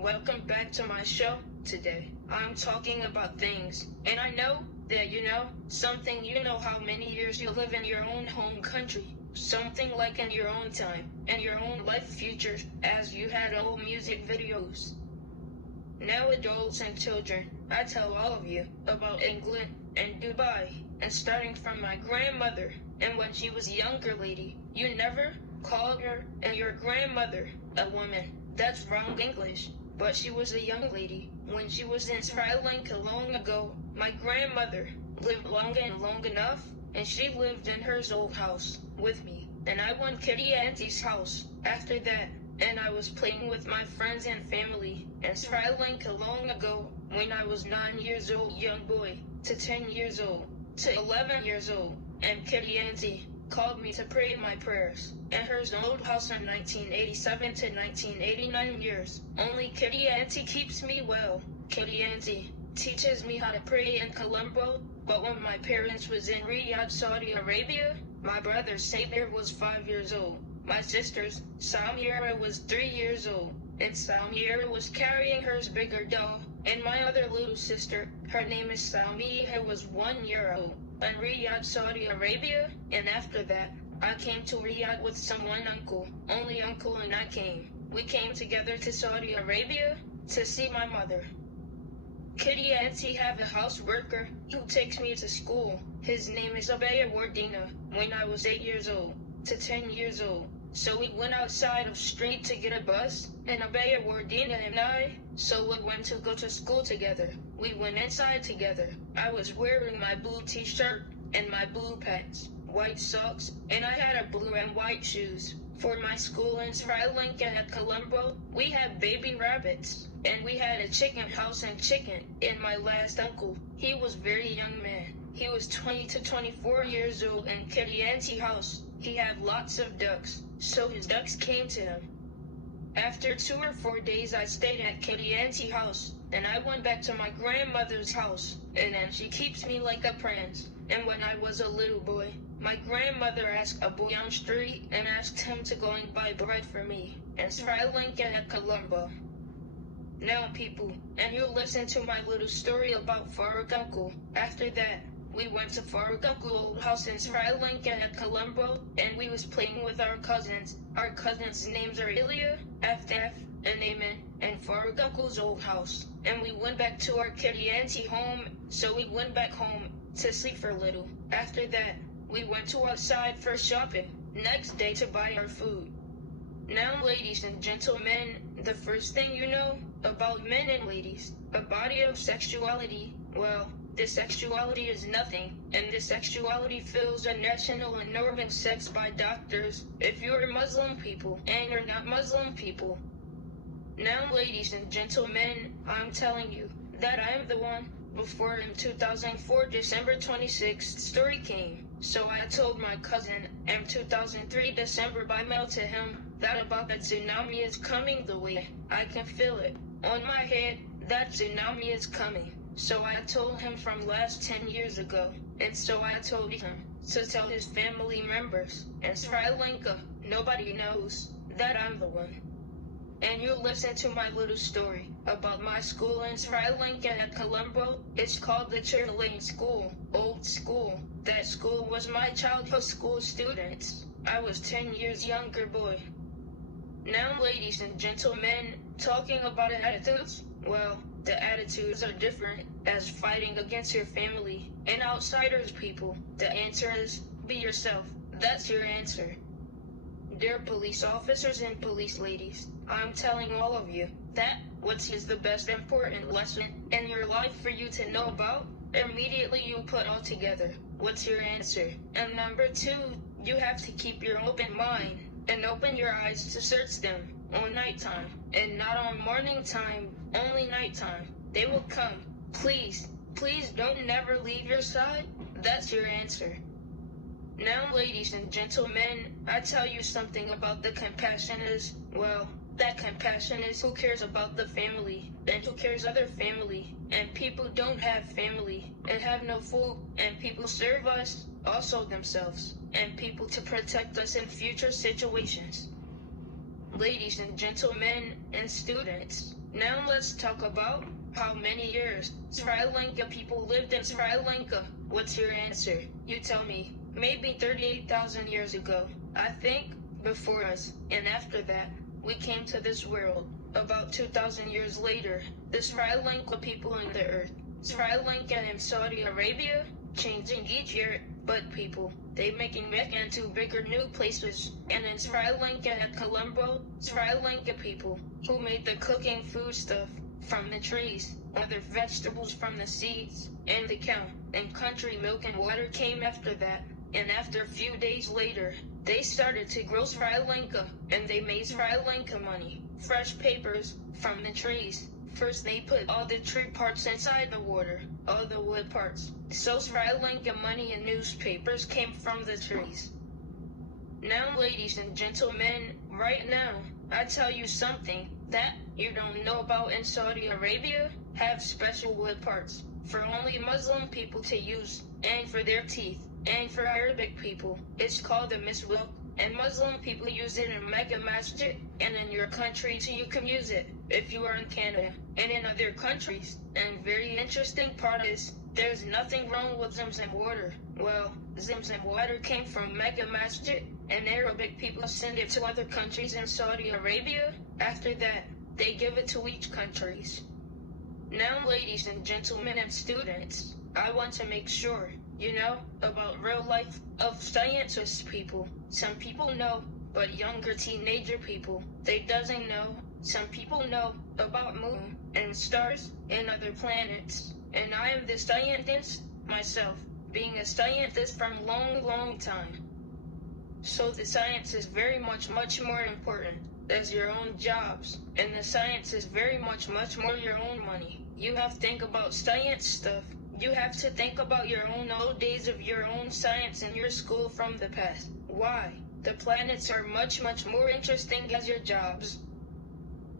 Welcome back to my show. Today, I'm talking about things, and I know that you know something. You know how many years you live in your own home country, something like in your own time, and your own life futures, as you had old music videos. Now adults and children, I tell all of you about England and Dubai, and starting from my grandmother, and when she was a younger lady, you never called her and your grandmother a woman. That's wrong English. But she was a young lady. When she was in SriLanka long ago, my grandmother lived long and long enough, and she lived in her old house with me. And I went Kitty Auntie's house after that, and I was playing with my friends and family in SriLanka long ago when I was 9 years old, young boy, to 10 years old, to 11 years old, and Kitty Auntie called me to pray my prayers in her old house in 1987 to 1989 years. Only Kitty Auntie keeps me well. Kitty Auntie teaches me how to pray in Colombo, but when my parents was in Riyadh, Saudi Arabia, my brother Sabir was 5 years old. My sisters, Samira was 3 years old, and Samira was carrying her bigger doll, and my other little sister, her name is Salmiha, was 1 year old. In Riyadh, Saudi Arabia, and after that, I came to Riyadh with someone uncle. Only uncle and I came. We came together to Saudi Arabia to see my mother. Kitty Auntie have a house worker who takes me to school. His name is Abaya Wardina. When I was 8 years old to 10 years old. So we went outside of street to get a bus, and Abaya Wardina and I, so we went to go to school together. We went inside together. I was wearing my blue t-shirt and my blue pants, white socks, and I had a blue and white shoes. For my school in SriLanka at Colombo, we had baby rabbits, and we had a chicken house and chicken. And my last uncle, he was very young man. He was 20 to 24 years old in Kitty Auntie house. He had lots of ducks, so his ducks came to him. After 2 or 4 days I stayed at Kitty Auntie house, and I went back to my grandmother's house, and then she keeps me like a prince. And when I was a little boy, my grandmother asked a boy on street and asked him to go and buy bread for me, in SriLanka at Colombo. Now people, and you listen to my little story about Farag Uncle. After that, we went to Farag Uncle's old house in SriLanka at Colombo, and we was playing with our cousins. Our cousins' names are Ilya, Aftaf, and Amen, and Farag Uncle's old house. And we went back to our Kitty Auntie home, so we went back home to sleep for a little. After that, we went to outside for shopping. Next day to buy our food. Now, ladies and gentlemen, the first thing you know about men and ladies, a body of sexuality, well, the sexuality is nothing, and the sexuality fills a national and normal sex by doctors if you're Muslim people and you're not Muslim people. Now, ladies and gentlemen, I'm telling you that I'm the one. Before in 2004, December 26th, story came. So I told my cousin in 2003, December by mail to him that about that tsunami is coming the way. I can feel it on my head. That tsunami is coming. So I told him from last 10 years ago. And so I told him to tell his family members. In SriLanka, nobody knows that I'm the one. And you listen to my little story about my school in SriLanka at Colombo. It's called the Cherlane School, old school. That school was my childhood school students. I was 10 years younger boy. Now, ladies and gentlemen, talking about attitudes, well, the attitudes are different as fighting against your family and outsiders people. The answer is, be yourself. That's your answer. Dear police officers and police ladies, I'm telling all of you that what is the best important lesson in your life for you to know about? Immediately you put all together. What's your answer? And number 2, you have to keep your open mind and open your eyes to search them on nighttime and not on morning time, only nighttime. They will come. Please, please don't never leave your side. That's your answer. Now, ladies and gentlemen, I tell you something about the compassion is, well, that compassion is who cares about the family, and who cares other family, and people don't have family, and have no food, and people serve us, also themselves, and people to protect us in future situations. Ladies and gentlemen, and students, Now let's talk about how many years SriLanka people lived in SriLanka. What's your answer? You tell me. Maybe 38,000 years ago. I think before us, and after that, we came to this world. About 2,000 years later, the SriLanka people in the earth. SriLanka and Saudi Arabia, changing each year, but people, they making Mecca into bigger new places. And in SriLanka at Colombo, SriLanka people, who made the cooking food stuff from the trees, other vegetables from the seeds, and the cow, and country milk and water came after that. And after a few days later, they started to grow SriLanka, and they made SriLanka money, fresh papers from the trees. First they put all the tree parts inside the water, all the wood parts. So SriLanka money and newspapers came from the trees. Now, ladies and gentlemen, right now, I tell you something that you don't know about. In Saudi Arabia, have special wood parts for only Muslim people to use, and for their teeth, and for Arabic people, it's called the miswak, and Muslim people use it in Mecca Masjid, and in your country too you can use it, if you are in Canada, and in other countries. And very interesting part is, there's nothing wrong with Zamzam water. Well, Zamzam water came from Mecca Masjid, and Arabic people send it to other countries in Saudi Arabia. After that, they give it to each countries. Now, ladies and gentlemen and students, I want to make sure you know about real life of scientists people. Some people know, but younger teenager people, they doesn't know. Some people know about moon and stars and other planets. And I am the scientist myself, being a scientist from long time. So the science is very much more important as your own jobs, and the science is very much more your own money. You have to think about science stuff. You have to think about your own old days of your own science in your school from the past. Why? The planets are much more interesting as your jobs.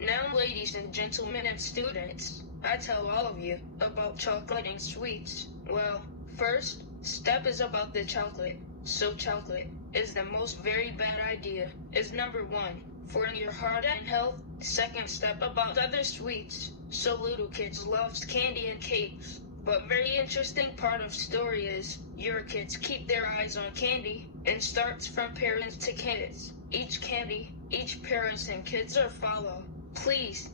Now, ladies and gentlemen and students, I tell all of you about chocolate and sweets. Well, first step is about the chocolate. So chocolate is the most very bad idea. Is number one for your heart and health. Second step about other sweets. So little kids loves candy and cakes. But very interesting part of story is your kids keep their eyes on candy and starts from parents to kids. Each candy, each parents and kids are follow. Please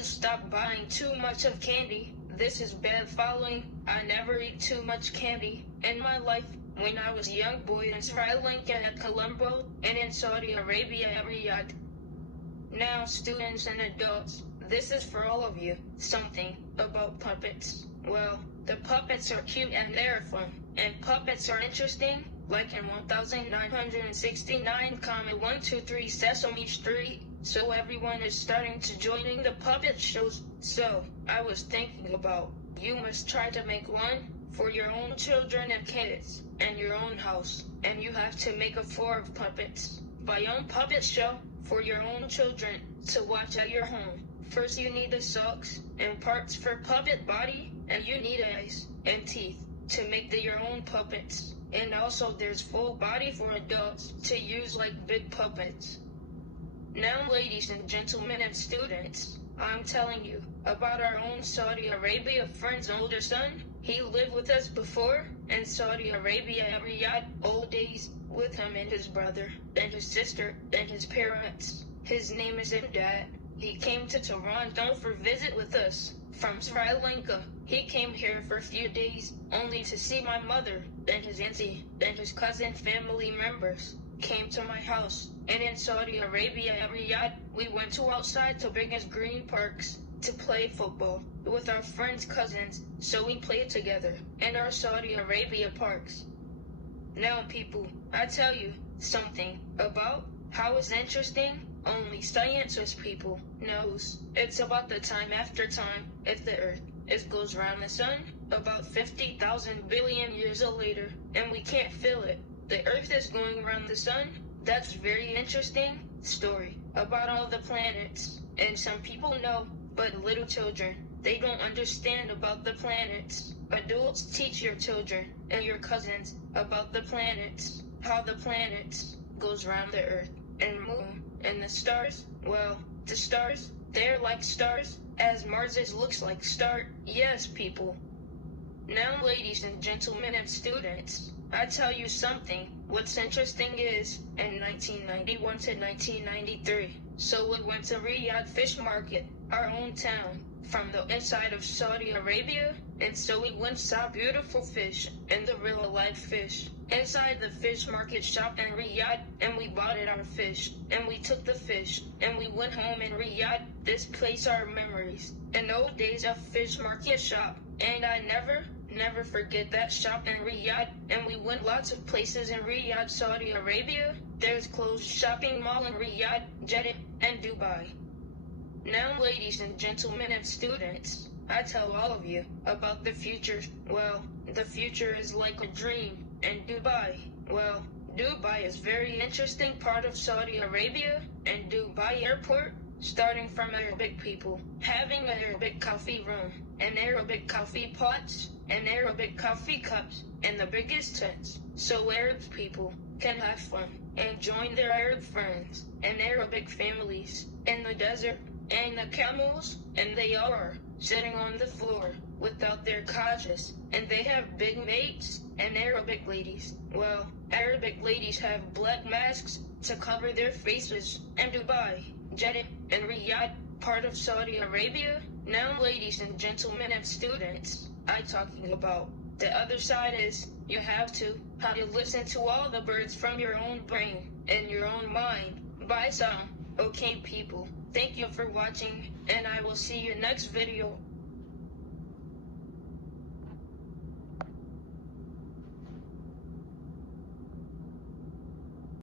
stop buying too much of candy. This is bad following. I never eat too much candy in my life. When I was a young boy in SriLanka at Colombo and in Saudi Arabia at Riyadh. Now, students and adults, this is for all of you. Something about puppets. Well, the puppets are cute and they're fun. And puppets are interesting, like in 1969, 123 Sesame Street. So everyone is starting to joining the puppet shows. So, I was thinking about, you must try to make one for your own children and kids, and your own house. And you have to make a 4 of puppets. By own puppet show, for your own children, to watch at your home. First you need the socks, and parts for puppet body, and you need eyes, and teeth, to make your own puppets. And also there's full body for adults, to use like big puppets. Now, ladies and gentlemen and students, I'm telling you about our own Saudi Arabia friend's older son. He lived with us before in Saudi Arabia at Riyadh, old days, with him and his brother, and his sister, and his parents. His name is Jeddah. He came to Toronto for visit with us from SriLanka. He came here for a few days, only to see my mother, and his auntie, and his cousin family members. Came to my house, and in Saudi Arabia at Riyadh, we went to outside to biggest green parks to play football with our friends' cousins, so we played together in our Saudi Arabia parks. Now people, I tell you something about how it's interesting. Only scientists people knows. It's about the time after time if the earth goes around the sun about 50,000 billion years later, and we can't feel it. The earth is going around the sun. That's very interesting story about all the planets. And some people know, but little children, they don't understand about the planets. Adults teach your children and your cousins about the planets, how the planets goes around the earth and moon and the stars. Well, the stars, they're like stars as Mars looks like start. Yes, people. Now, ladies and gentlemen and students, I tell you something. What's interesting is, in 1991 to 1993, so we went to Riyadh Fish Market, our own town, from the inside of Saudi Arabia, and so we went saw beautiful fish and the real life fish inside the fish market shop in Riyadh, and we bought it our fish, and we took the fish, and we went home in Riyadh. This place our memories, in old days of fish market shop, and I never forget that shop in Riyadh, and we went lots of places in Riyadh, Saudi Arabia. There's closed shopping mall in Riyadh, Jeddah, and Dubai. Now, ladies and gentlemen and students, I tell all of you about the future. Well, the future is like a dream, and Dubai, well, Dubai is very interesting part of Saudi Arabia, and Dubai airport, starting from Arabic people, having an Arabic coffee room, and Arabic coffee pots, and Arabic coffee cups, and the biggest tents, so Arab people can have fun and join their Arab friends and Arabic families in the desert, and the camels, and they are sitting on the floor without their kajas, and they have big mates, and Arabic ladies, well, Arabic ladies have black masks to cover their faces, and Dubai, Jeddah, and Riyadh, part of Saudi Arabia. Now, ladies and gentlemen and students, I talking about the other side is you have to how to listen to all the birds from your own brain and your own mind by some. Okay, people, thank you for watching, and I will see you next video.